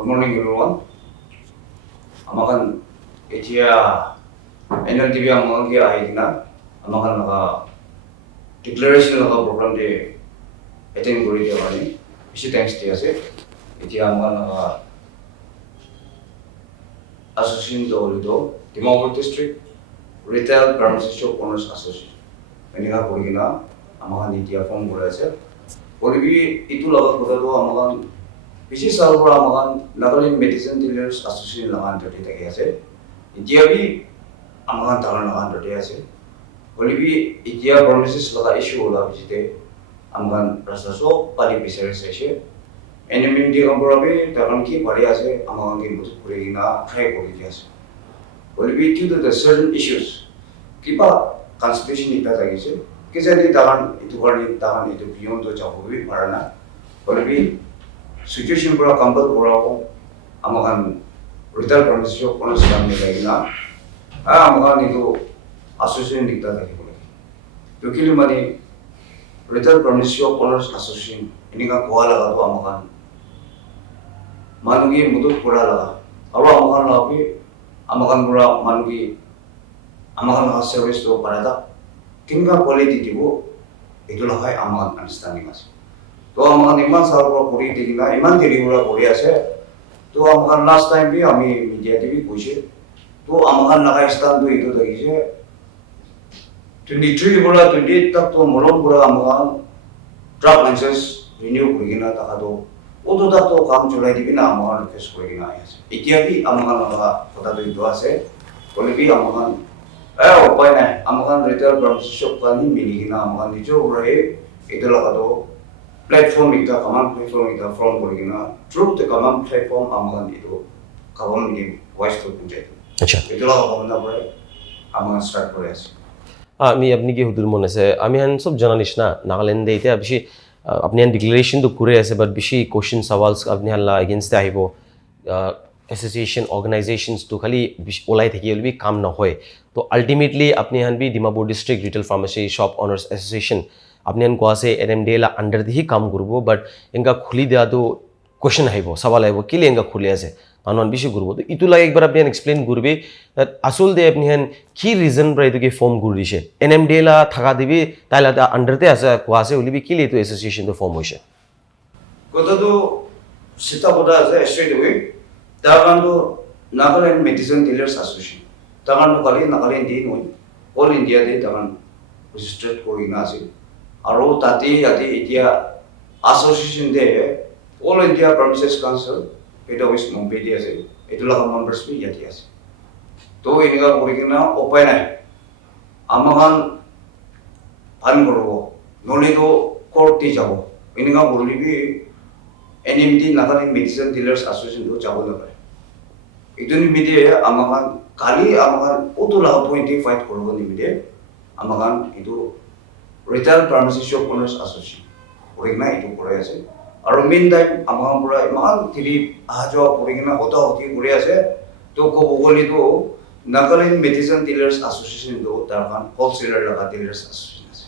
Good morning, everyone. Amakan itia NLTV amakan kia aidina amakan naka declaration naka program de attend kori dia bani. Isi thanks dia se. Itia amakan naka association do Dimapur District Retail Pharmacy Shop Owners Association. Ini ka kori kina amakan itia form kori ase. Kori bi itu laga kota do amakan Bisi salura amakan Nagaland Medicine Dealers Association lagan terti tagi ase. Itia bi amakan tangan lagan terti ase. Kali bi itia promises laga issue ola bisite amakan rasa so pali bisare sese. Enemy di kampura bi tangan ki pari ase amakan ki mutu kure gina try kori dia ase. Kali bi due to the certain issues kipa constitution ita tagi se. Kisah di tangan itu beyond to jauh bi marana. Kali bi situation pura kampal pura ko amakan retail pharmacy shop owners kami lagi na amakan itu association dikta lagi boleh. तो के लिए माने retail pharmacy shop owners association ini का kuala का तो amakan मानुगी मुदुत pura लगा और amakan लगा amakan pura manugi amakan का service तो पड़ा था किनका quality थी वो itu lah hai amakan understanding as. तो amakan iman sarwa kori digina iman diribura kori ase तो amakan last time bi ami media TV kuise तो amakan naga stand to itu tagise 23 bula 28 tak to molom bura amakan truck license renew kurigina takado odo tak to kam chulai dibina amakan request kurigina ase itia bi amakan naga kota to itu ase koli bi amakan upai nai amakan retail pharmacy shop kani minigina amakan nijo bura itu lakado platform ita command platform ita from borigina through the command platform amagan itu kawan ini voice to punjai अच्छा itulah kawan na pare amagan start kore ase আমি আপনি কি হুদুর মনে আছে আমি হান সব জানানিস না নাগাল্যান্ডে এটা বেশি আপনি হান ডিক্লারেশন তো করে আছে বাট বেশি কোশ্চেন সওয়ালস আপনি হাল্লা এগেইনস্ট আহিব অ্যাসোসিয়েশন অর্গানাইজেশনস তো খালি ওলাই থেকে হলবি কাম না হয় তো আলটিমেটলি আপনি হান বি Dimapur district retail pharmacy shop owners association আপনি হান কোয়াছে NMDL আন্ডার দিহি কাম করব বাট এঙ্কা খুলি দেওয়া তো কোশ্চেন আহিব সওয়াল আহিব কিলে এঙ্কা খুলি আছে মানুষ বেশি ঘুরব তো ইটো লাগে একবার আপনি এক্সপ্লেন করবে আসল দে আপনি হেন কি রিজন পর এটুকে ফর্ম করে দিছে NMDL থাকা দিবি তাইলে আন্ডারতে আছে কোয়া আছে বলিবি কিলে তো অ্যাসোসিয়েশন তো ফর্ম হয়েছে কথা তো সেটা কথা আছে straight away তার কারণ তো নাগাল্যান্ড মেডিসিন ডিলার্স অ্যাসোসিয়েশন তার কারণ খালি নাগাল্যান্ড দিয়ে নয় অল ইন্ডিয়া দিয়ে তার রেজিস্টার্ড করি না আছে আর তাতে ইয়াতে এতিয়া association they all India pharmacist council এটা ওয়েস্ট মুম্বাই দিয়ে আছে এটা লাগা মেম্বার্স বি ইয়াতে আছে তো এনেকা করি কিনা উপায় নাই আমাকান ফান করব নলে তো কোর্ট দিয়ে যাব এনেকা বলিবি NMD Nagaland medicine dealers association তো যাব না পারে একদিন মিডে আমাকান কালি আমাকান কত লাগা পয়েন্টে ফাইট করব নিমিডে আমাকান itu retail pharmacy shop owners association korigna itu kore ase aru main time amahan pura iman tiri ahajo korigna hoti kore ase to ko bogoli to Nagaland medicine dealers association do tarkan wholesaler laga dealers association ase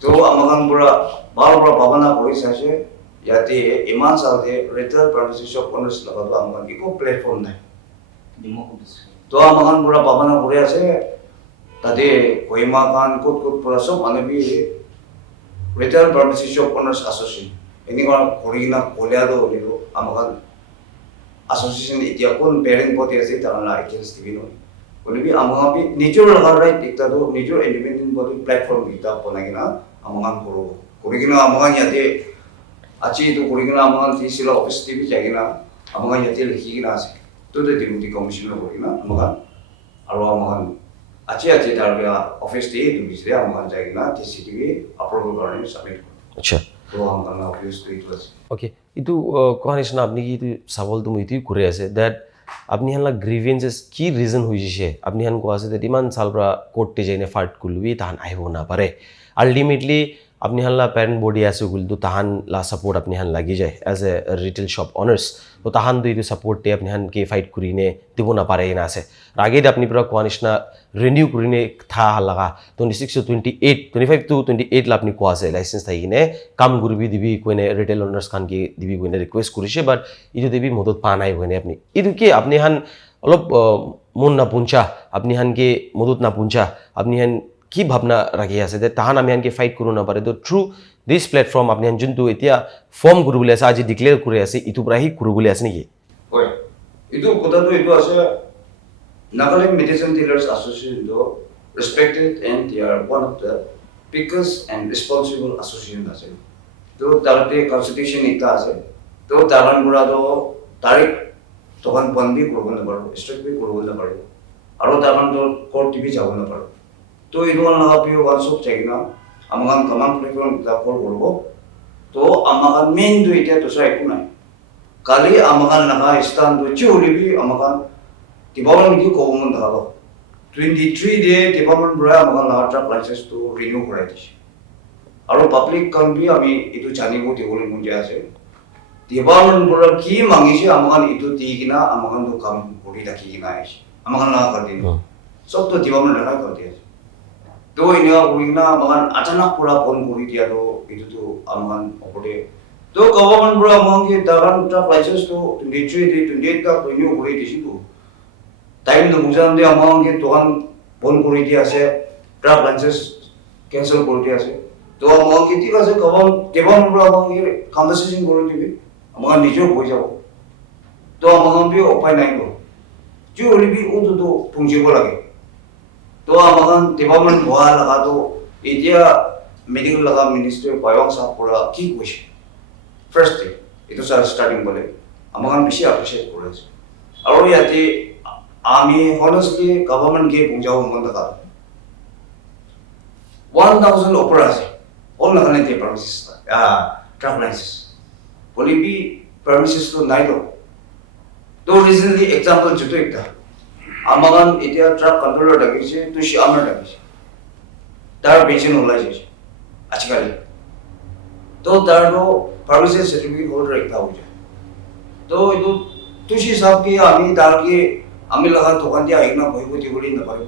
to amahan pura balbara babana kori ase yate iman salte retail pharmacy shop owners laga to amahan iko platform nai to amahan pura babana kore ase tade kohima kan kut pura sob anabi retail pharmacy shop owners association ini kan korina koleado lilo amakan association itia kon parent poti ase tarana against tv no kolibi amaga bi nijor lagar right dikta do nijor independent body platform dikta ponagina amagan koro korigina amagan yate achi to korigina amagan ti sila office tv jagina amagan yate likhigina ase to the deputy commissioner korigina amagan aro amagan achi targa office te du bisre amagan jagina TCTV approval karone submit আচ্ছা তো আমাgan office to it was okay ইটো কোহানিস না আপনি কি সাবল তুমি ইতি করে আছে দ্যাট আপনি হানলা গ্রিভেন্সেস কি রিজন হইছে আপনি হান কোয়া আছে দ্যাট ইমান সালব্রা কোর্টে যাইনে ফাইট করলবি তাহান আইব না পারে আলটিমেটলি আপনি হানলা প্যারেন্ট বডি আছে গুলো তো তাহান লা সাপোর্ট আপনি হান লাগি যায় as a retail shop honours তো তাহান দুই সাপোর্টে আপনি হান কে ফাইট করিনে দিব না পারে না আছে আগে আপনি পুরো কোয়ানিশনা রিনিউ করিনে থা লাগা 26 to 28 25 to 28 লা আপনি কোয়া আছে লাইসেন্স থাকি কিনে কাম গুরবি দিবি কোনে রিটেল অনার্স খান কি দিবি কোনে রিকোয়েস্ট করিছে বাট ইদু দিবি মদত পা নাই কোনে আপনি ইদু কি আপনি হান অলপ মন না পুঞ্চা আপনি হান কি মদত না পুঞ্চা আপনি হান কি ভাবনা রাখি আছে যে তাহান আমি আনকে ফাইট করু না পারে তো থ্রু দিস প্লেটফর্ম আপনি যোনটো এতিয়া ফর্ম কৰো বুলি আছে আজি ডিক্লেয়াৰ কৰি আছে ইটো পৰাহি কৰো বুলি আছে নেকি হয় এইটো কথাটো এইটো আছে Nagaland Medicine Dealers Association do respected and they are one of the biggest and responsible association আছে তো তাতে কনস্টিটিউশন এটা আছে তো তারান পুরা তো ডাইরেক্ট তখন বন্ধি করব না পারো স্ট্রিক্ট বি করব না পারো আর তারান তো কোর্ট টিভি যাব না পারো তো এইটো লাগা পিও ওয়াটসঅ্যাপ চেক না আমাগান কমান প্লেটফর্ম তা কল করব তো আমাগান মেইন তো এটা তো সাই কোন নাই কালি আমাগান লাগা স্থান তো চিউলিবি আমাগান ডিপার্টমেন্ট কি কমন দাও 23 ডে ডিপার্টমেন্ট বড় আমাগান লাগা ট্রাক লাইসেন্স তো রিনিউ করাই দিছে আর পাবলিক কাম বি আমি এটো জানিব দিবলে মন যায় আছে ডিপার্টমেন্ট বড় কি মাগিছে আমাগান এটো দি কিনা আমাগান তো কাম করি রাখি কিনা আইছে আমাগান লাগা কর দিন সব তো ডিপার্টমেন্ট লাগা কর দিছে তো ইনা উইনা আমাগান আচানক পুরা ফোন করি দিয়া তো এটো তো আমাগান অপরে তো গভর্নমেন্ট বড় আমাকে দাগান ট্রাক লাইসেন্স তো 23 ডে 28 কা রিনিউ করে দিছি তো টাইম তো বুঝান দে আমাকে দোকান ফোন করে দিয়া আছে ট্রাক লাইসেন্স ক্যান্সেল করে দিয়া আছে তো আমাকে ঠিক আছে গভর্নমেন্ট বড় আমাকে কনভারসেশন করে দিবি আমার নিজেও হয়ে যাব তো আমাকে উপায় নাই তো যে হলিবি ও তো পৌঁছিব লাগে তো আমাগান ডিপার্টমেন্ট হওয়া লাগা তো এতিয়া মেডিকেল লাগা মিনিস্টার বায়ং সাহেব পুরা কি কইছে ফার্স্ট ডে এটা স্যার স্টার্টিং বলে আমাগান বেশি অ্যাপ্রিশিয়েট করেছে আর ইয়াতে আমি হনেস্টলি গভর্নমেন্ট কে বুঝাও মন দাদা 1000 ওপর আছে অল লাগানে তে পারমিসিস ট্রাক লাইসেন্স বলিবি পারমিসিস তো নাই তো রিসেন্টলি এক্সাম্পল যেটো একটা আমাগান এতিয়া ট্রাক কন্ট্রোলার ডাকিছে তুই আমরা ডাকিছে তার বেচেন ওলাইছে আজকাল তো তারও পারমিশন সার্টিফিকেট হোল্ডার একটা হয়ে তো এইটো তুই সাহেব কি আমি তার কি আমি লাগা দোকান দিয়ে আইনা বইব দিবলি না পারব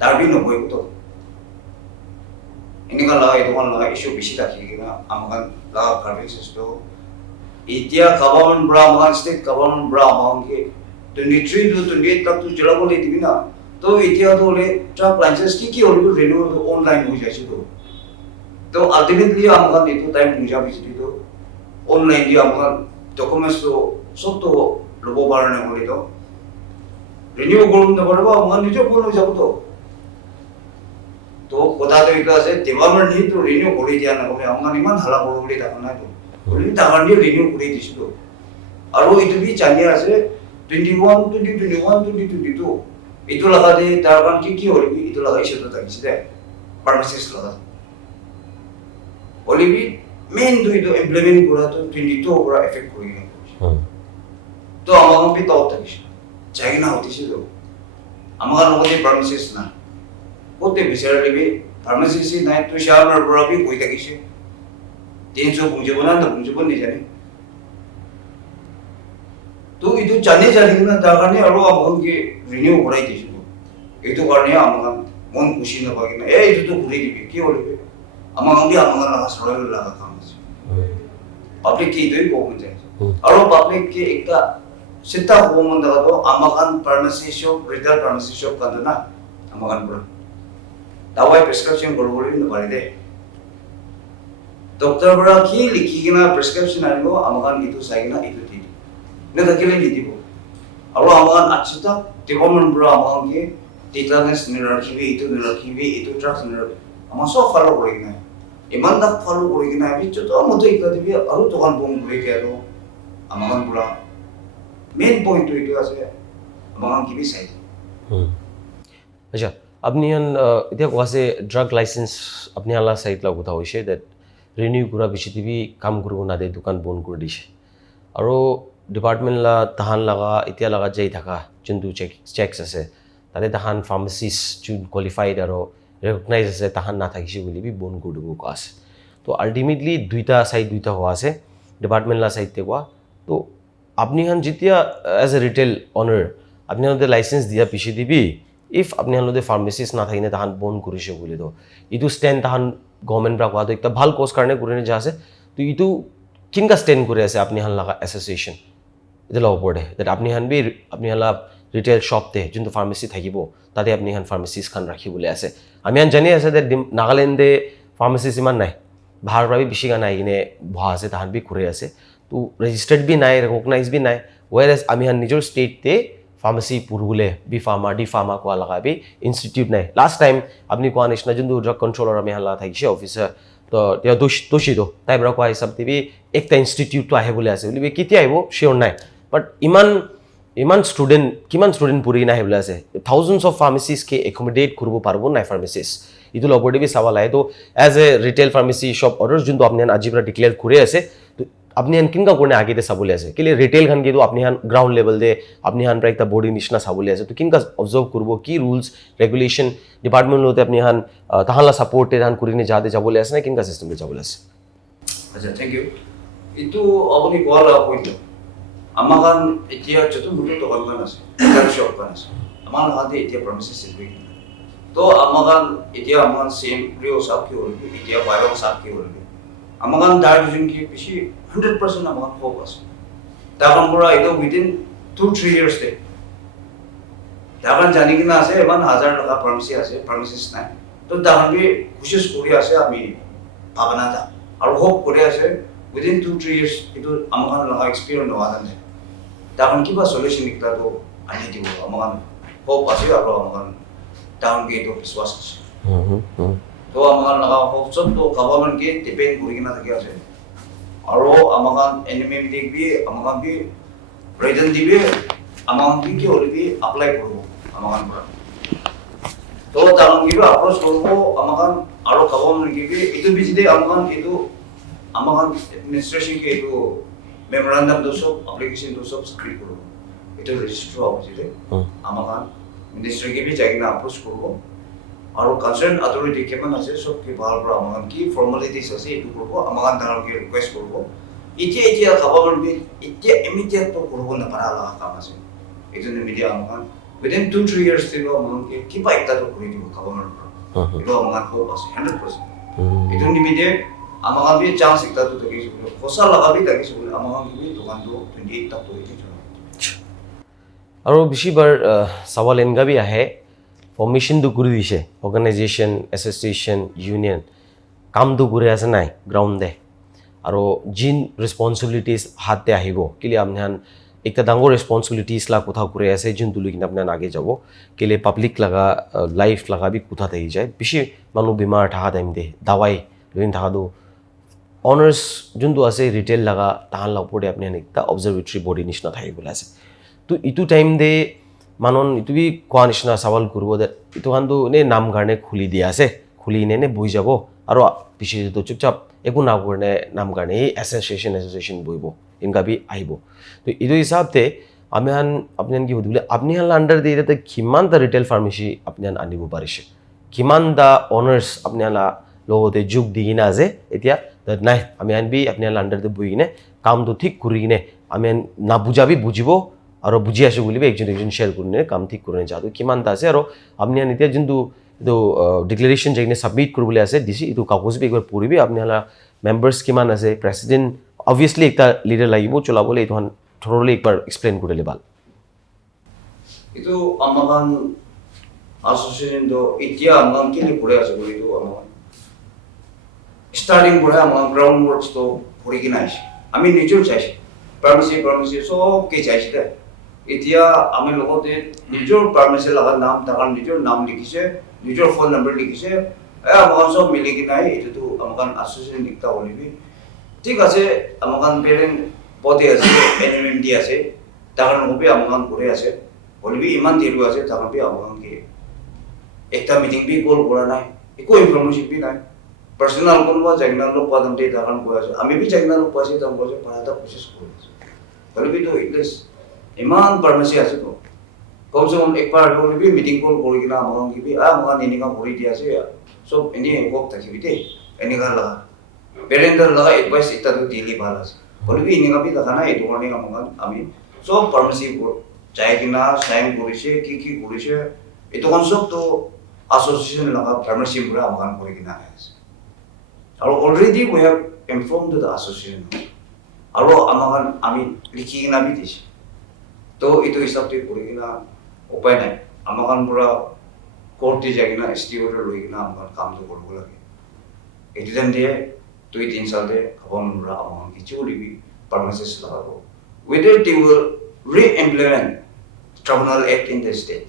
তার বি নবইব তো এনেকা লাগা এই দোকান লাগা ইস্যু বেশি রাখি কিনা আমাগান লাগা পারমিশন তো এতিয়া গভর্নমেন্ট ব্রা আমাগান স্টেট গভর্নমেন্ট ব্রা আমাকে 23 to 28 तक तो जला बोले दिबी ना तो इतिया तो ले ट्रक लाइसेंस की और भी रिन्यू ऑनलाइन हो जाए तो अल्टीमेटली हमका तो टाइम मुझा बिजली तो ऑनलाइन दिया हमका डॉक्यूमेंट्स तो सब तो लोगों बारने बोले तो रिन्यू करूँ ना पड़ेगा हमका नीचे बोलो जब तो बता दो इतना से डिपार्टमेंट ही तो रिन्यू करे दिया ना बोले हमका निमान हला बोले देखना तो बोले ताकि रिन्यू करे दिस तो और वो इतनी चाहिए ऐसे 21, 2022 itu lah kade darban ki olibi itu lah isu tu tak sih pharmacist lah olibi main tu itu implement kura tu 22 kura effect kuri ni tu amagan pi tahu tak sih jangan nak hati sih tu amagan orang ni pharmacist na kote bicara lebih pharmacist ni naik tu siapa berapa koi tak sih 300 punjau pun ada punjau pun ni jadi तो इतो जाने जाने ना दागाने और हम के renew कराई this इतो करने हम मन खुशी ना बाकी ना ए इतो तो खुले दिबी के होले हम भी हम ना सरल लगा काम से पब्लिक की दोई को मुझे और पब्लिक के एक सिद्धा हो मन दागा तो अमगन pharmacy shop retail pharmacy shop का ना अमगन पर दवाई प्रिस्क्रिप्शन बोलबोली ना बारे दे डॉक्टर बड़ा की लिखी के ना प्रिस्क्रिप्शन आने को अमगन इतो साइना इतो नहीं तो किले नहीं दिबो और हमारा अच्छी था डिपार्टमेंट बड़ा हमारा के डेटानेस निरखी भी इतो ट्रक्स निरख हम सब फॉलो करेंगे इमान तक फॉलो करेंगे अभी जो तो मुझे एक कभी और तो कौन बोल रहे क्या तो हमारा बड़ा मेन पॉइंट तो इतो ऐसे हमारा की भी सही अच्छा अपनी अन इतना वैसे ड्रग लाइसेंस अपने वाला साइट लागू था वैसे दैट रिन्यू करा बिचिति भी काम करो ना दे दुकान बंद कर दिशे और डिपार्टमेंट ला तहान लगा इतिया लगा जाई थाका चिंतु चेक्स আছে তাতে তাহান ফার্মাসিস্ট जो क्वालिफाइड और रिकॉग्नाइज আছে তাহান না থাকিছে বলি বি বন কৰি দিব আছে তো আল্টিমেটলি দুইটা সাইড দুইটা হওয়া আছে ডিপার্টমেন্টলা সাইড থেকে তো আপনি হান যেতিয়া এজ এ রিটেল অনার আপনি হাতে লাইসেন্স দিয়া পিছে দিবি ইফ আপনি হাতে ফার্মেসিস না থাকিনে তাহান বন্ধ কৰিছে বুলি তো ইটো ষ্টেণ্ড তাহান গভৰ্ণমেণ্ট পৰা কোৱাটো একটা ভাল কোজ কাৰণে কৰি যা আছে তো ইটো কিনকা ষ্টেণ্ড কৰি আছে আপনি হান লগা এছ'চিয়েশ্যন এটা ল'ব পৰে দ্যাট আপনি হান বি আপনি হালা ৰিটেইল শ্বপতে যোনটো ফাৰ্মেচি থাকিব তাতে আপনি হান ফাৰ্মেচিছ খান ৰাখিবলৈ আছে আমি হান জানি আছে যে নাগালেণ্ডে ফাৰ্মেচিছ ইমান নাই বাহিৰৰ পৰা বেছি গান আহি কিনে বহা আছে তাহান বি কৰি আছে তো ৰেজিষ্টাৰ্ড বি নাই ৰেকগনাইজ বি নাই ৱেৰ এজ আমি হান নিজৰ ষ্টেটতে ফাৰ্মাচী পঢ়িবলৈ বি ফাৰ্মা ডি ফাৰ্মা কোৱা লগা বি ইনষ্টিটিউট নাই লাষ্ট টাইম আপুনি কোৱা নিচিনা যোনটো ড্ৰাগ কণ্ট্ৰলৰ আমি হালা থাকিছে অফিচাৰ তো তেওঁ দোষিত তাই পৰা কোৱা হিচাপ দিবি একটা ইনষ্টিটিউটটো আহে বুলি আছে বুলি কেতিয়া আহিব চিয়'ৰ নাই বাট কিমান ষ্টুডেণ্ট পঢ়ি কিনে আহিবলৈ আছে থাউজেণ্ডছ অফ ফাৰ্মাচিছকে একমডেট কৰিব পাৰিব নাই ফাৰ্মাচিছ এইটো ল'ব দিবি চাব লাগে তো as a retail pharmacy shop order যোনটো আপুনি আজিৰ পৰা ডিক্লেয়াৰ কৰি আছে তো আপনি হান কিনকা কোনে আগেতে চাবলৈ আছে কেলে ৰিটেইল খান কিন্তু আপনি হান গ্ৰাউণ্ড লেভেল দে আপনি হান পৰা একটা বডি নিচিনা চাবলৈ আছে তো কিনকা অবজাৰ্ভ কৰিব কি ৰুলছ ৰেগুলেশ্যন ডিপাৰ্টমেণ্ট লওঁতে আপনি হান তাহালা ছাপৰ্টে হান কৰি কিনে যাতে যাবলৈ আছে নে কিনকা চিষ্টেমে যাবলৈ আছে আচ্ছা থ্যাংক ইউ এইটো আপুনি কোৱা লগা পইণ্ট আমাৰ কাৰণ এতিয়া যত নতুন দোকানখন আছে শ্বপখন আছে আমাৰ হাতে এতিয়া ফাৰ্মাচী চিলবি তো আমাৰ কাৰণ এতিয়া আমাৰ চেম প্ৰিয় চাপ কি হ'ল এতিয়া বায়ৰ চাপ কি হ'ল আমাৰ কাৰণ তাৰ দুজন কি বেছি 100% আমাৰ হোপ আছে তাৰ কাৰণ পৰা এইটো উইদিন 2-3 years দে তাৰ কাৰণ জানি কিনে আছে ইমান হাজাৰ টকা ফাৰ্মাচী আছে ফাৰ্মাচিষ্ট নাই তো তাৰ কাৰণ বি কোচিছ কৰি আছে আমি ভাবনা এটা আৰু হোপ কৰি আছে উইদিন 2-3 years এইটো আমাৰ কাৰণ লগা এক্সপিৰিয়েঞ্চ নোহোৱা নাই তাৰ কাৰণ কিবা সলিউশ্যন নিকলাটো আনি দিব আমাৰ কাৰণ হোপ আছে আৰু আমাৰ কাৰণ তাৰ কাৰণ এইটো বিশ্বাস আছে তো আমাৰ লগা হোপ চব তো গভৰ্ণমেণ্ট কে ডিপেণ্ড কৰি কিনে থাকি আছে আৰু আমাৰ কাৰণ এনএমএম দিবি আমাৰ কাৰণ বি প্ৰেজেন্ট দিবি আমাৰ কাৰণ কি হ'লে এপ্লাই কৰিব আমাৰ কাৰণ পৰা তো তাৰ কাৰণ কিবা এপ্ৰ'চ কৰিব আমাৰ কাৰণ আৰু গভৰ্ণমেণ্ট কি এইটো বিজিতে আমাৰ কাৰণ এইটো আমাৰ কাৰণ এডমিনিষ্ট্ৰেশ্যন কে এইটো মেমোৰেণ্ডাম তো সব এপ্লিকেশ্যন তো সব স্ক্ৰিপ্ট কৰিব এইটো ৰেজিষ্টাৰ হ'ব বিজিতে আমাৰ কাৰণ মিনিষ্ট্ৰী কে বি যাই কিনে এপ্ৰ'চ কৰিব আৰু কনসাৰ্ন অথৰিটি কিমান আছে সব কি ভাল পৰা আমাৰ কি ফৰ্মালিটিজ আছে এইটো কৰিব আমাৰ কাৰণ কি ৰিকুৱেষ্ট কৰিব এতিয়া গভৰ্ণমেণ্ট এতিয়া ইমিডিয়েট তো কৰিব নাপাৰা লগা কাম আছে এইটো মিডিয়া আমাৰ উইদিন 2-3 years দিলো আমাৰ কি কিবা একটা তো কৰি দিব গভৰ্ণমেণ্ট এইটো আমাৰ হোপ আছে 100% এইটো নিমিডিয়েট আমাৰ বি চান্স একটা তো দেখিছো খসা লগাবি দেখিছো আমাৰ কি দোকানটো 28 তাক তো এইটো আৰু বেছিবাৰ সৱাল এনেকা বি আহে ফৰ্মেশ্যনটো কৰি দিছে অৰ্গেনাইজেশ্যন এছ'চিয়েশ্যন ইউনিয়ন কামটো কৰি আছে নাই গ্ৰাউণ্ডে আৰু যিন ৰেছপনচিবিলিটিজ হাতে আহিব কেলে আপোনাৰ একটা ডাঙৰ ৰেছপনচিবিলিটিজ লা কথা কৰি আছে যোনটো লৈ কিনে আপোনাৰ আগে যাব কেলে পাব্লিক লগা লাইফ লগা বি কোঠাত আহি যায় বেছি মানুহ বেমাৰ থকা টাইম দে দাৱাই লৈ থকাটো অনাৰ্ছ যোনটো আছে ৰিটেইল লগা তাহান লগতে আপুনি একটা অবজাৰ্ভেটৰী বডি নিচিনা থাকিবলৈ আছে তো ইটো টাইম দে মানুহ ইটো বি কোৱা নিচিনা চাৱাল কৰিব যে এইটো খানটো এনেই নাম কাৰণে খুলি দিয়া আছে খুলি এনে বহি যাব আৰু পিছে চুপচাপ একো নাম কাৰণে এই এছ'চিয়েশ্যন বহিব এনেকুৱা বি আহিব তো এইটো হিচাপতে আপুনি কি সুধিলে আপুনি আণ্ডাৰ দি এতিয়া কিমানটা ৰিটেইল ফাৰ্মাচী আপুনি আনিব পাৰিছে কিমানটা অনাৰ্ছ আপুনি লগতে যোগ দি কিনে আছে এতিয়া নাই আমি আনবি আপুনি আণ্ডাৰতে বহি কিনে কামটো ঠিক কৰি কিনে আমি নাবুজাবি বুজিব আৰু বুজি আছোঁ বুলি একজন শ্বেয়াৰ কৰি কাম ঠিক কৰি যাওঁ কিমানটা আছে আৰু আপুনি এতিয়া যোনটো এইটো ডিক্লেৰেশ্যন যাই কিনে ছাবমিট কৰিবলৈ আছে দিছে এইটো কাগজ বি একবাৰ পঢ়িবি আপুনি মেম্বাৰ্ছ কিমান আছে প্ৰেচিডেণ্ট অবভিয়াছলি একটা লিডাৰ লাগিব চলাবলৈ এইটো থৰলি একবাৰ এক্সপ্লেইন কৰিলে ভাল এইটো আমাৰ এছ'চিয়েশ্যনটো এতিয়া আমাৰ কি কৰি আছে বুলি এইটো আমাৰ ষ্টাৰ্টিং পৰা আমাৰ গ্ৰাউণ্ড ৱৰ্কছটো কৰি কিনে আহিছে আমি নিজেও চাইছোঁ ফাৰ্মাচী চবকে চাইছিলে এতিয়া আমি লগতে নিজৰ ফাৰ্মাচী লগা নাম তাৰ নিজৰ নাম লিখিছে নিজৰ ফোন নম্বৰ লিখিছে আমাৰ সব মিলি কিনে এইটোতো আমাৰ এছ'চিয়েশ্যন একটা হ'লিবি ঠিক আছে আমাৰ পেৰেণ্ট পদে আছে এনএমএম ডি আছে তাৰ নবি আমাৰ কৰি আছে হ'লিবি ইমান দেৰি আছে তাৰ নবি আমাৰ কি একটা মিটিং বি কল কৰা নাই একো ইনফৰমেশ্যন বি নাই পাৰ্চনেল কোনোবা জাগনালো পদম দে তাৰ কৈ আছে আমি বি জাগনালো পাইছে তাৰ কৈছে পাৰাটা কোচিছ কৰি আছো হ'লিবি তো ইংলিছ ইমান ফাৰ্মাচী আছে তো কমসে কম একবাৰ হ'লিবি মিটিং কল কৰি কিনে আমাৰ কি আমাৰ এনেকুৱা কৰি দিয়া আছে সব এনেই হোক থাকিবি দেই এনেকুৱা লগা parental laga advice ita to daily balas kolibi ininga bi dakana edu morning amangan ami so pharmacy ko chai kina sign korise ki korise etu concept to association laga pharmacy pura amangan kori kina ase aro already we have informed the association aro amangan ami likhi kina bi dise to itu hisab te kori kina upai nai amangan pura court te jagina ST order loi kina amangan kam to korbo lage etu dia 2-3 साल दे खबम रा अमन की चोरी भी premises लगा दो whether they will re-implement tribunal act in the state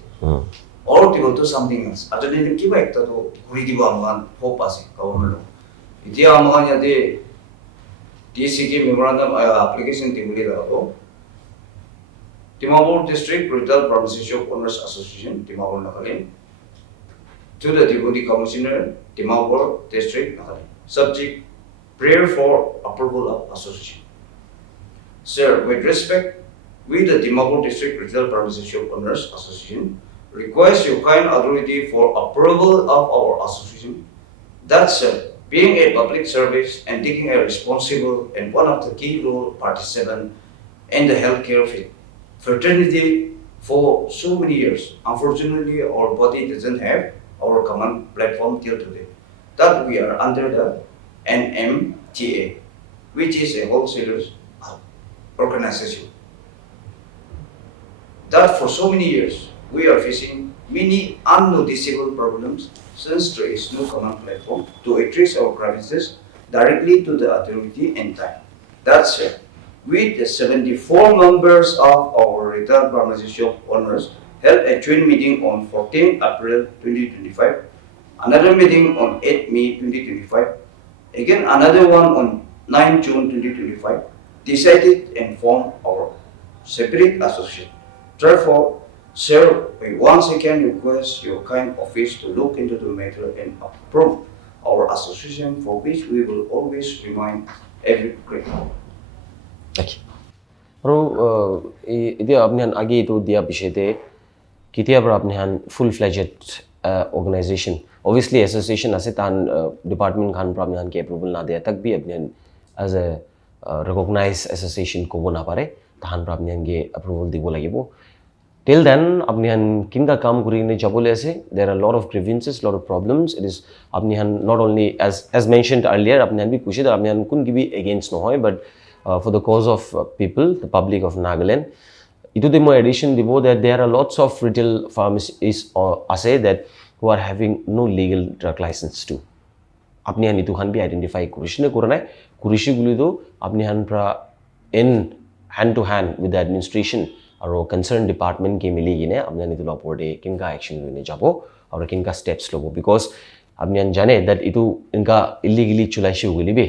or they will do something else other than की बात तो कोई की बात अमन हो पासे गवर्नमेंट इतिया अमन यदि DSC के memorandum application टिमली लगा दो Dimapur District Retail Pharmacy Shop Owners Association Dimapur Nagaland to the Deputy Commissioner Dimapur District Nagaland subject prayer for approval of association. Sir, with respect, we the Dimapur District Retail Pharmacy Shop Owners Association request your kind authority for approval of our association. That said, being a public service and taking a responsible and one of the key role participant in the healthcare fraternity for so many years, unfortunately our body doesn't have our common platform till today. That we are under the NLTV, which is a wholesalers organization. That for so many years we are facing many unnoticeable problems since there is no common platform to address our grievances directly to the authority in time. That said, with the 74 members of our retail pharmacy shop owners held a joint meeting on 14 April 2025, another meeting on 8 May 2025, again another one on 9 June 2025, decided and formed our separate association. Therefore, sir, we once again request your kind office to look into the matter and approve our association, for which we will always remain ever grateful. Okay. আৰু এতিয়া আপুনি আগে এইটো দিয়া পিছতে কেতিয়াৰ পৰা আপুনি full fledged organisation obviously association আছে তান ডিপাৰ্টমেণ্ট খান পৰা আপুনি কি এপ্ৰুভেল না দিয়ে তাক বি আপুনি এজ এ ৰেকগনাইজ এছ'চিয়েশ্যন ক'ব নাপাৰে তাহান পৰা আপুনি এপ্ৰুভেল দিব লাগিব টিল দেন আপুনি কিনকা কাম কৰি কিনে যাবলৈ আছে there are lot of grievances lot of problems it is আপুনি not only as mentioned earlier আপুনি বি কৈছে আপুনি কোন কিবি এগেইনষ্ট নহয় বাট for the cause of people, the public of Nagaland. Ito the more addition dibo that there are lots of retail pharmacies ase that who are having no legal drug license too. Apni han itu han bi identify kurishne kornai kurishi guli do apni han pra in hand to hand with the administration or concerned department ke mili gine apni han itu loporde kinka action loine jabo or kinka steps lobo because apni han jane that itu inka illegally chulaishi guli be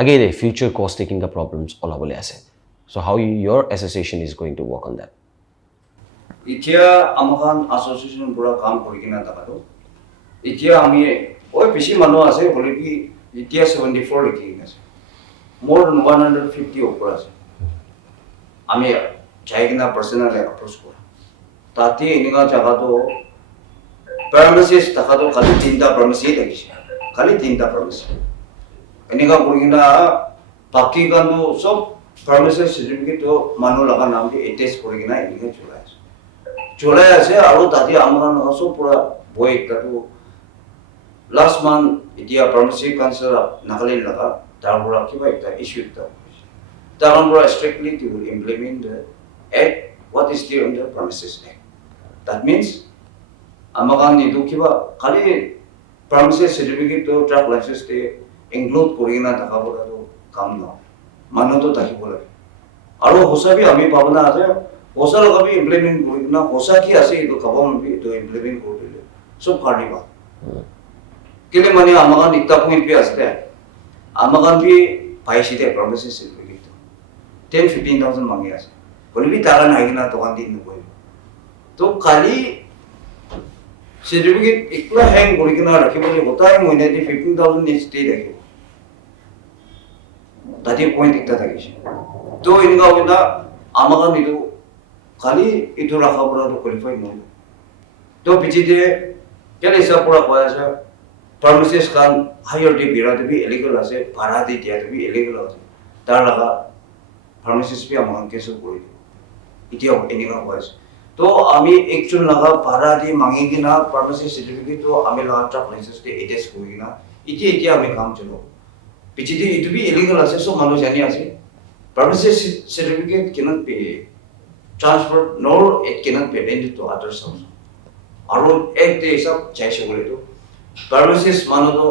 again the future cost taking the problems all over ase so how your association is going to work on that itia amakan association pura kaam korikina takado itia ami oi bishi manu ase bolibi itia 74 likina ase more than 150 opor ase ami jaigina personally approach kora tati ininga jaga to pharmacist takado kali tinta pharmacy dekise kali tinta pharmacy इनिका बुरिना बाकी कानो सब pharmacy certificate तो मानो लगा नाम के attach करिना इनिका चुलाय আছে আৰু তাতি আমরান সব পুরা বই একটা তো লাস্ট মান ইতিয়া ফার্মেসি কাউন্সিল নাগাল্যান্ড লাগা তারপর কিবা একটা ইস্যু এটা তারপর পুরা strictly to implement the act what is there in the pharmacists act that means আমাগান নিদু কিবা খালি ফার্মেসি সার্টিফিকেট তো ট্রাক লাইসেন্স তে include korina takabora to kam na manu to takibo lage aro hosa bi ami pabna ase hosa laga bi implement korina hosa ki ase to kabam bi to implement korile sob karni ba kile mane amagan itta point bi ase amagan bi paisi de promise certificate 10-15,000 mangi ase koli bi tara naigina to kan din no to kali certificate ikla hang korikina rakhibole hota hai moine di 15,000 next day rakhibo tati point ekta thakise to inga hoina amaga nidu khali itu rakhabura to qualify no to pichite kele sa pura koya sa pharmacies kan higher di bira to be illegal ase bhara di dia to be illegal ase tar laga pharmacies bi amang kesu kori itia eninga hoise to ami actual laga bhara di mangi kina pharmacy certificate to ami laga truck license te attach kori kina itia ami kam chalo pichidi itu bi illegal ase so manu jani ase pharmacy certificate cannot be transferred nor it cannot be attended to others also aro ek de sab chaise bole to pharmacist manu to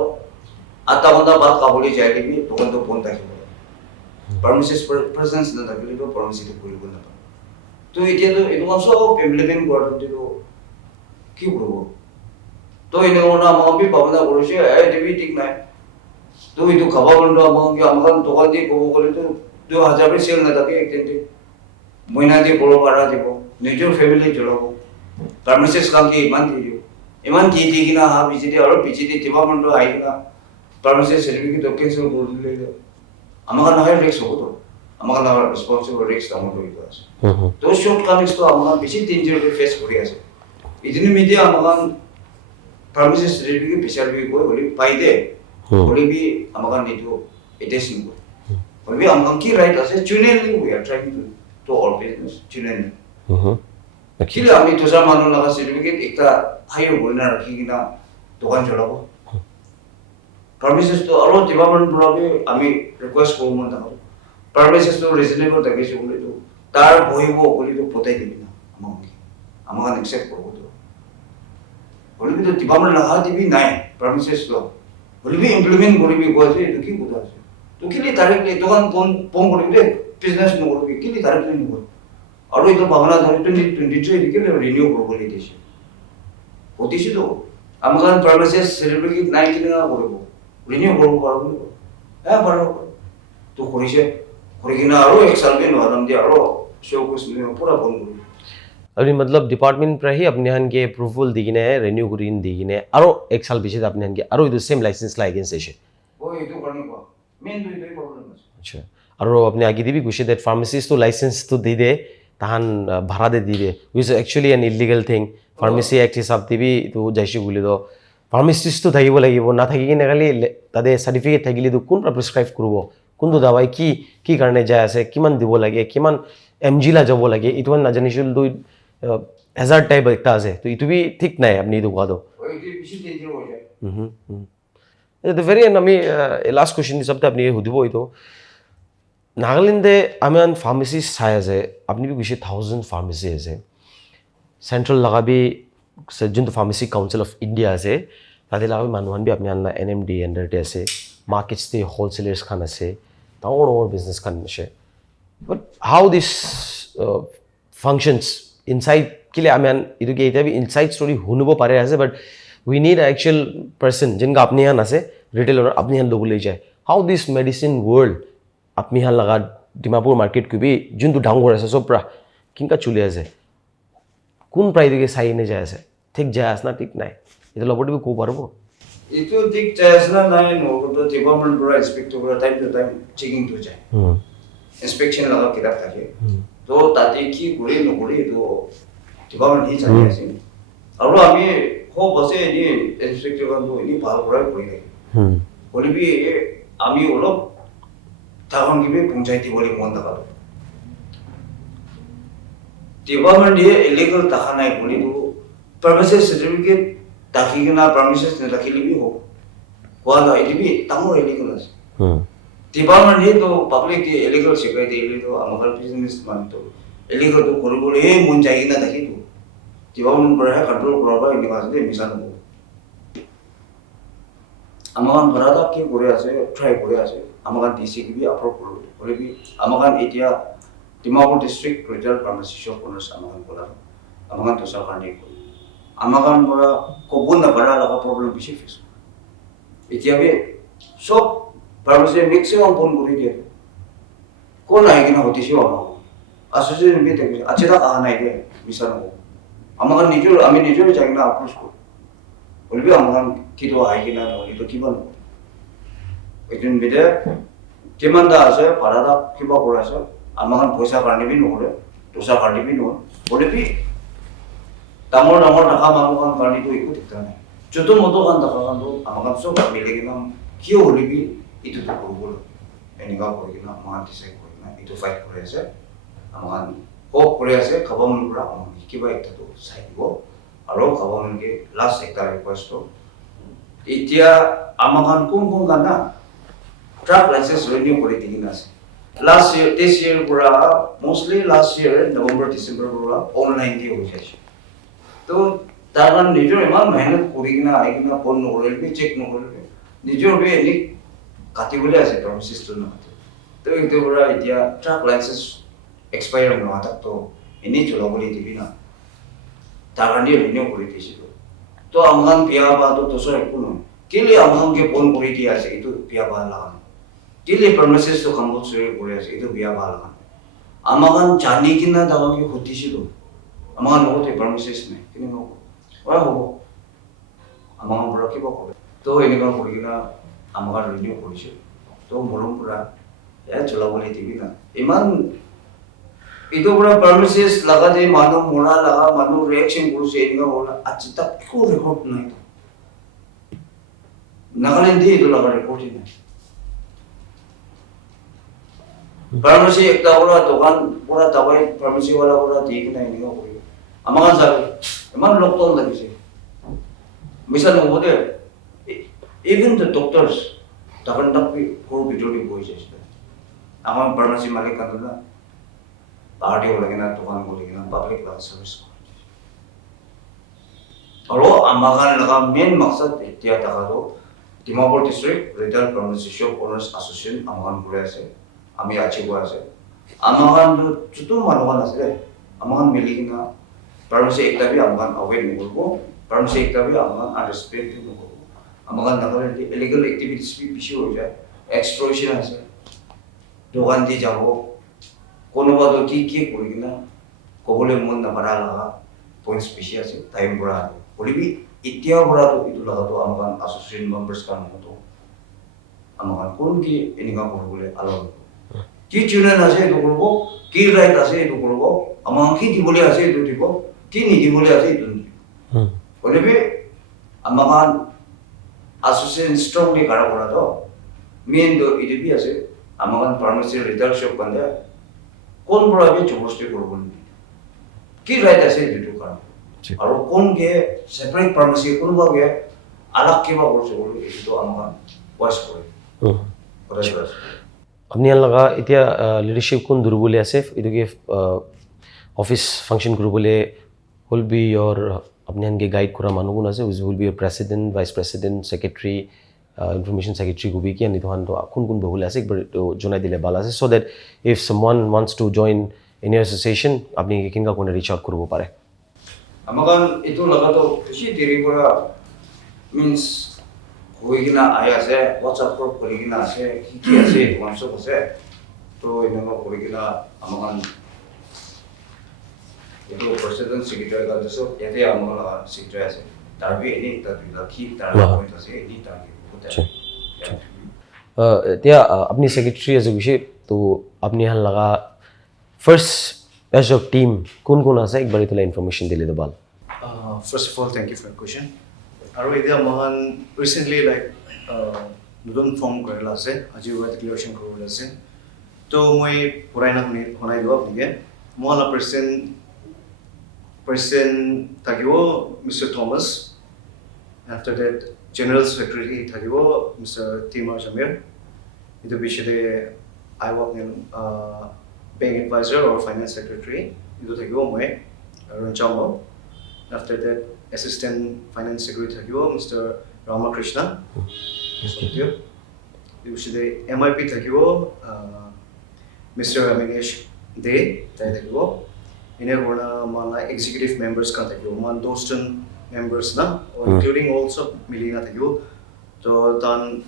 ata banda baat kabuli jayegi bhi dukan to phone takhibo pharmacist presence na takili to pharmacy to koribo na to etia to edu so implement korte to ki koribo to ene ona ambi bhavana korise ai debi tik nai to edu khaba bondo ambi amakan dukan di kobo kole to 2000 sale na take ekten moina di bolo para dibo নিজৰ family jolabo pharmacist kam ki iman diyo iman ki digina ha bijidi aro bijidi department to aigina pharmacist certificate to cancel korle amakan higher risk hobo amakan responsible risk amount hoibo ase those shortcomings to amakan bishi danger to face kori ase idini media amakan pharmacist certificate bisar bi koi holi paide holi bi amakan nitu attesting ko holi amakan ki right ase genuinely we are trying to all business genuinely kile ami dosa manu laga certificate ekta higher bolna rakhi kina dokan cholabo pharmacist to aro department blobe ami request koru mon ta pharmacist to reasonable take se bole to tar bohibo boli to potai dibi na amakan accept korbo to boli to department laga dibi nai pharmacist to boli bi implement koribi ko ase to ki buta ase to kile directly dokan pon koribi business no koribi kile directly no aro ito bhavana dhari 2023 dikile renew korbo le deshe hotishi to amakan pharmacist certificate nai kina korbo renew korbo parbo ha parbo to korise korigina aro ek sal mein vadam di aro show kus ne pura bon kori अभी मतलब department पर ही अपने हन के approval दिगिने renew करिन दिगिने आरो एक साल पीछे अपने हन के आरो इदु सेम लाइसेंस ला अगेंस्ट एशे ओ इदु करनी को मेन तो इदु प्रॉब्लम है अच्छा आरो अपने आगे दी भी गुशी दैट फार्मेसिस्ट तो लाइसेंस तो दे दे ताहन भाड़ा दे दी दे which is actually an illegal thing pharmacy act हिसाब दिबी तो जाइसि बुली दो फार्मेसिस्ट तो থাকিব লাগিব না থাকি কিনে খালি তাদে সার্টিফিকেট থাকিলে তো কোন প্রেসক্রাইব করব কোনটো দাৱাই কি কাৰণে যায় আছে কিমান দিব লাগে কিমান এমজি লা যাব লাগে ইটো না জানিছিল দুই hazard type একটা আছে তো ইটো বি ঠিক নাই আপনি ইটো কোৱা দো ওই যে বেশি ডেঞ্জার হয়ে যায় the very end আমি last question দি সবতে আপনি হুদিব ইটো নাগালেণ্ডে আমান ফার্মেসি চাই আছে আপনি বি গুছি 1000 ফার্মেসি আছে সেন্ট্রাল লাগাবি যোনটো ফার্মেসি কাউন্সিল অফ ইন্ডিয়া আছে তাতে লাগাবি মানুহান বি আপনি আনলা এনএমডি আন্ডারতে আছে মার্কেটস তে হোলসেলার্স খান আছে ডাঙৰ বিজনেস খান আছে বাট হাউ this functions inside kile aman idu ke eta bi inside story hunubo pare ase but we need an actual person jinga apni han ase retailer apni han lobule jay how this medicine world apni han laga Dimapur market ku bi juntu dangor ase sopra kinka chule ase kun prai dike sai ne jay ase thik jay as na thik nai eta lobot bi ko parbo itu thik jay as na nai no to department bura inspector bura time to time checking to jay inspection laga kitab thake तो ताते की गुरे न गुरे तो department ही चाहिए ऐसे और अभी हो बसे ये इंस्पेक्टर का तो इन्हीं बाल बुरा कोई नहीं बोले भी अभी वो लोग ताकन की भी पंचायती बोले कौन तका तो डिपार्टमेंट ये इलीगल तका नहीं बोले तो परमिशन सर्टिफिकेट ताकि के ना परमिशन ने ताकि भी हो वाला ये भी तंगो इलीगल है डिपार्टमेंट ही तो पब्लिक के इलीगल शिकायत इलीगल तो अमल बिजनेस मान तो इलीगल तो कोई बोले ये मुन चाहिए ना देखी तो डिपार्टमेंट पर है कंट्रोल करवा इन्हीं वास्ते दे मिशन हो अमल बरादा के बोले ऐसे ट्राई बोले ऐसे अमल डीसी की भी अप्रूव करो बोले भी अमल area Dimapur district retail pharmacy shop owners अमल बोला अमल तो सरकार ने को अमल बोला को बुन बड़ा लगा प्रॉब्लम भी फेस एरिया भी शॉप फार्मेसी मैक्सिमम फोन करी दिए कौन आएगी ना होती सी वाला असोसिएशन भी देखे अच्छे तक आना है ये मिशन हो अमगर निजोर अमी निजोर जाएंगे ना अप्रोच को बोले भी अमगर की तो आएगी ना ये तो किबन इतने बिदे किमान दा आसे परादा किबा बोला से अमगर पैसा करने भी नहीं हो रहे दूसरा करने भी नहीं हो बोले भी तमोर नमोर नका मालूम करने तो इको दिखता नहीं jodoh moto kan dakakan tuh amakan so gak milih kita kio lebih itu tuh kurubul ini gak boleh kita menganti saya kurang itu fight Korea sih amakan Korea sih kapan mulai amakan kiba itu tuh saya itu aro kapan ke last ekta request tuh itu amakan kung karena truck license renew boleh tinggi nasi last year this year pura mostly last year November December pura online dia hujan तो ताकन निजोर इमान मेहनत करी कि ना आई कि ना phone नोकरी भी check नोकरी निजोर भी इन्हीं कैटेगरी ऐसे प्रोसेस तो ना तो एक तो बड़ा इतिया ट्रक लाइसेंस एक्सपायर होने वाला तो इन्हीं चला बोली थी भी ना ताकन ये रिन्यू करी थी सिर्फ तो अमगान पिया बात तो दूसरा एक कुछ के लिए अमगान के फोन करी थी ऐसे itu पिया बात लगा के लिए प्रोसेस तो कंप्यूटर करी ऐसे itu पिया बात लगा अमगान जाने की ना ताकन की होती सिर्फ अमगान लोगों ते प्रोसेस में किन्हीं लोगों wah ho, amang beraki bako. To ini kan kuri na amagan renew polisi. To mulung pura, ya cula boleh tibi na. Iman itu pura promises laga de manu mula laga manu reaction kuru se ini kan bola. Aci tak ko record na itu. Nagaland itu laga record ini. Promises ekta bola dokan pura tabai promises wala bola di na ini kan kuri. Amagan sabi. Emang lockdown lagi sih. Misalnya model, even the doctors, takkan tapi kuru video di boy sih. Aman pernah sih malik kan tuh na, audio lagi na, tuhan ko lagi na, public service. Kalau amakan laga main maksud dia tak ada, Dimapur District Retail Pharmacy Shop Owners Association amakan boleh sih, ami aci boleh sih. Amakan tuh cutu manukan asli, amakan milik na. Pharmacy ekta भी अमगान aware नहीं करको, pharmacy ekta भी अमगान understand नहीं करको, अमगान नगलेंड illegal activities भी पिछे हो जाए, extortion है सर, दुकान दी जाओ, कोनो बात हो की कोई ना, कोबले मन ना बड़ा लगा, points पिछे है सर, time बड़ा है, कोई भी इतना बड़ा तो इतना लगा तो अमगान association members का नाम तो, अमगान कौन की इनका कोबले अलग, की चुने ना से तो कोबो, की राइट से तो कोबो, अमगान की दी बोले ऐसे तो दिको Kini di mulai aja itu. Oleh be, amakan association strong di cara pura tu, main do itu biasa, amakan pharmacy retail shop benda, kon pura be cukup stay korban. Kira itu aja itu kan. Aru kon ke separate pharmacy kon bagai alat ke bagai boleh itu amakan was kore. Kore. अपने यहाँ लगा इतिया leadership कौन दुर्बल है सिर्फ इधर के office function group बोले will be your अपने यहाँ के guide करा मानो को ना से will be your president, vice president, secretary, information secretary को भी किया नहीं तो हम तो कौन बहुल ऐसे एक बार तो जोना दिले बाला से so that if someone wants to join in your association अपने किन का कौन reach out करो वो पारे amakan itu laga to si diri pura means कोई की ना आया से WhatsApp group कोई की ना से किया से WhatsApp से तो इन्हें कोई की ना amakan itu president secretary का जैसे यदि amakan secretary से tapi ini tapi lagi tapi poin itu से ini tapi होता है त्या अपनी secretary ऐसे विषय तो अपने यहाँ लगा first as of team कौन आसा एक बार इतना information दिले तो बाल First of all, thank you for your question. Aru idea mahan recently like nudon form karela ase, aji word declaration karela ase. To moi purai na honai do apni mohala person tagiwo Mr. Thomas. After that, General Secretary tagiwo Mr. Timar Jamir. Ido bishede I work in bank advisor or finance secretary. Ido tagiwo moi Ranchamo. After that, Assistant Finance Secretary Mr. Ramakrishna. Usually MIP Thakiwo, Mr. Aminesh Day Thakiwo. Inner Mala executive members kan Thakiwo, Man Doston members na, including also Milina Thakiwo. So then,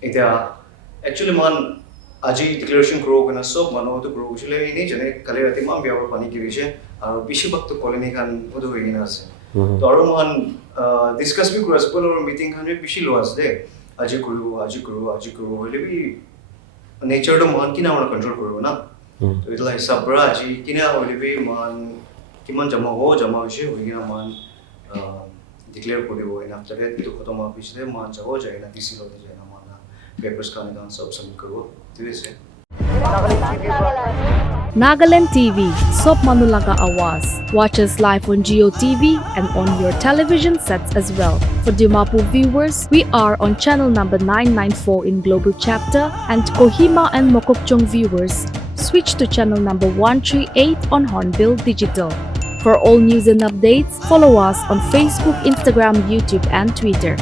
ita actually man aji declaration kuro kana so mano to kuro usually ini jane kale rati man biawa pani kirishe. और बिशी वक्त तो colony Khan वो तो होगी ना से तो और हम डिस्कस भी करा सकते हैं और मीटिंग खान में बिशी लोग आते हैं आज करो वाले भी नेचर तो मान की ना वाला कंट्रोल करो ना तो इतना हिसाब बड़ा आज की ना वाले भी मान कि मान जमा विषय होगी ना मान declare koribo and after that to khotoma pichde man jago jaina DC lo jaina mana papers kan dan sab submit karo tu is Nagaland TV, Sop Manulaga Awas. Watch us live on Geo TV and on your television sets as well. For Dimapur viewers, we are on channel number 994 in Global Chapter, and Kohima and Mokokchung viewers, switch to channel number 138 on Hornbill Digital. For all news and updates, follow us on Facebook, Instagram, YouTube and Twitter.